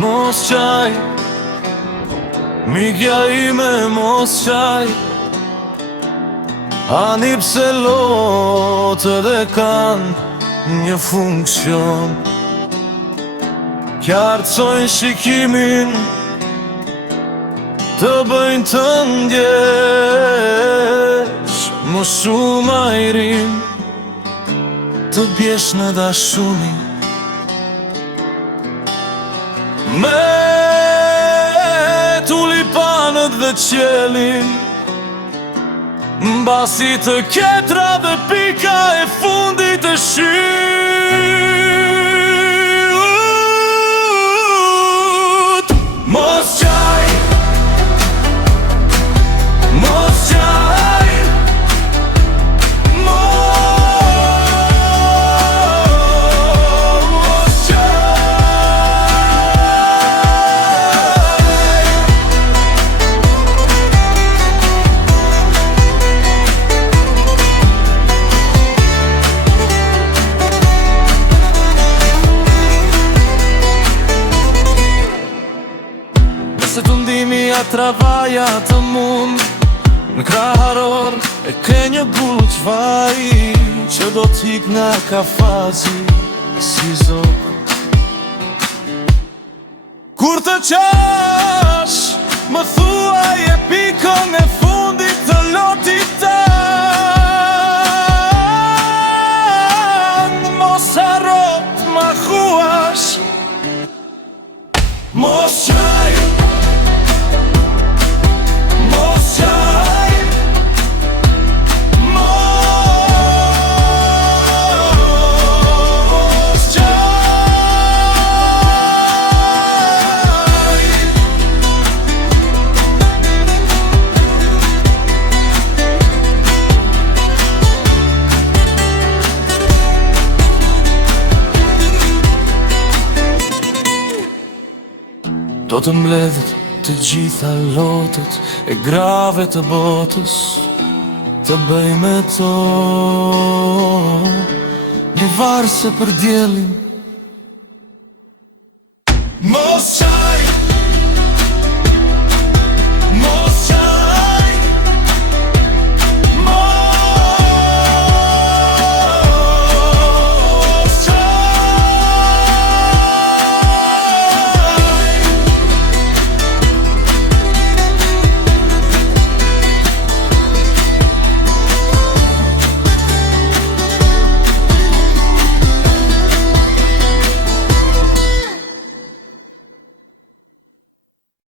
Mos qaj, mikja ime mos qaj. Ani pse lotët e kanë një funksion, qartësojnë shikimin, të bëjnë të ndjesh më shumë ajrin, të bjesh në dashuri. Me tulipanët dhe qelin, mbasi të ketra dhe pika e fundit e shyt. Mos qaj, mos qaj, mos qaj. Se të ndimi a travaja të mund, në kraharor e ke një gullu qvaj, që do t'ik nga kafazi si zok. Kur të qash, më thuaj e pikën e fundit të lotit tan. Mos harrot ma huash, mos qaj, mos qaj, mos qaj. Do të mbledhet të gjitha lotët e grave të botës, të bëj me to një varse për diellin. Mos